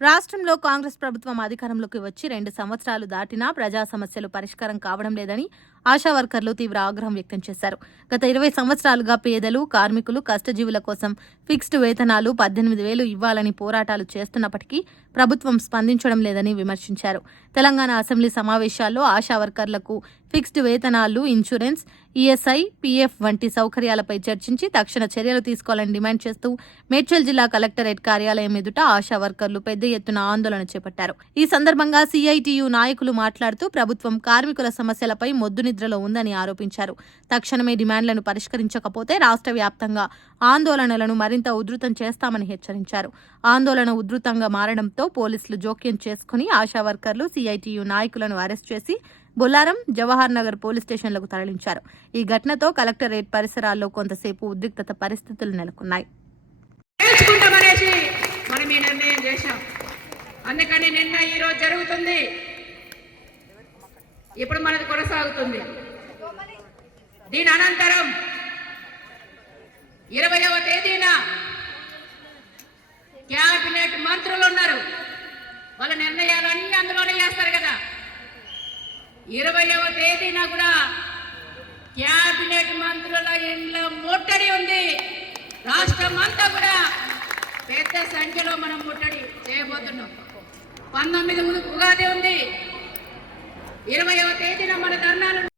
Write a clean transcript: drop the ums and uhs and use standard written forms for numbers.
రాష్ట్రంలో కాంగ్రెస్ ప్రభుత్వం అధికారంలోకి వచ్చి 2 సంవత్సరాలు దాటినా ప్రజా సమస్యలు పరిష్కారం కావడం లేదని ఆశా వర్కర్లు తీవ్ర ఆగ్రహం వ్యక్తం చేశారు. గత 20 సంవత్సరాలుగా పేదలు, కార్మికులు, కష్టజీవుల కోసం ఫిక్స్డ్ వేతనాలు 18,000 ఇవ్వాలని పోరాటాలు చేస్తున్నప్పటికీ ప్రభుత్వం స్పందించడం లేదని విమర్శించారు. తెలంగాణ అసెంబ్లీ సమావేశాల్లో ఆశా వర్కర్లకు ఫిక్స్డ్ వేతనాలు, ఇన్సూరెన్స్, ఈఎస్ఐ, పీఎఫ్ వంటి సౌకర్యాలపై చర్చించి తక్షణ చర్యలు తీసుకోవాలని డిమాండ్ చేస్తూ మేడ్చల్ జిల్లా కలెక్టరేట్ కార్యాలయం ఎదుట ఆశా వర్కర్లు పెద్ద ఎత్తున ఆందోళన చేపట్టారు. ఈ సందర్భంగా సిఐటియు నాయకులు మాట్లాడుతూ ప్రభుత్వం కార్మికుల సమస్యలపై మొద్దునిద్రలో ఉందని ఆరోపించారు. తక్షణమే డిమాండ్లను పరిష్కరించకపోతే రాష్ట్ర వ్యాప్తంగా ఆందోళనలను మరింత ఉధృతం చేస్తామని హెచ్చరించారు. ఆందోళన ఉధృతంగా మారడంతో పోలీసులు జోక్యం చేసుకుని ఆశా వర్కర్లు, సిఐటియు నాయకులను అరెస్ట్ చేసి బొల్లారం, జవహర్ నగర్ పోలీస్ స్టేషన్లకు తరలించారు. ఈ ఘటనతో కలెక్టరేట్ పరిసరాల్లో కొంతసేపు ఉద్రిక్తత పరిస్థితులు నెలకొన్నాయి. అందుకని నిన్న ఈరోజు జరుగుతుంది, ఇప్పుడు మనది కొనసాగుతుంది. దీని అనంతరం 20వ తేదీన క్యాబినెట్ మంత్రులు ఉన్నారు, వాళ్ళ నిర్ణయాలన్నీ అందులోనే చేస్తారు కదా. 20వ తేదీన కూడా క్యాబినెట్ మంత్రుల ఇంట్లో ముట్టడి ఉంది. రాష్ట్రం అంతా కూడా పెద్ద సంఖ్యలో మనం ముట్టడి చేయబోతున్నాం. 19 ఉగాది ఉంది, 20వ తేదీన మన ధర్నాలు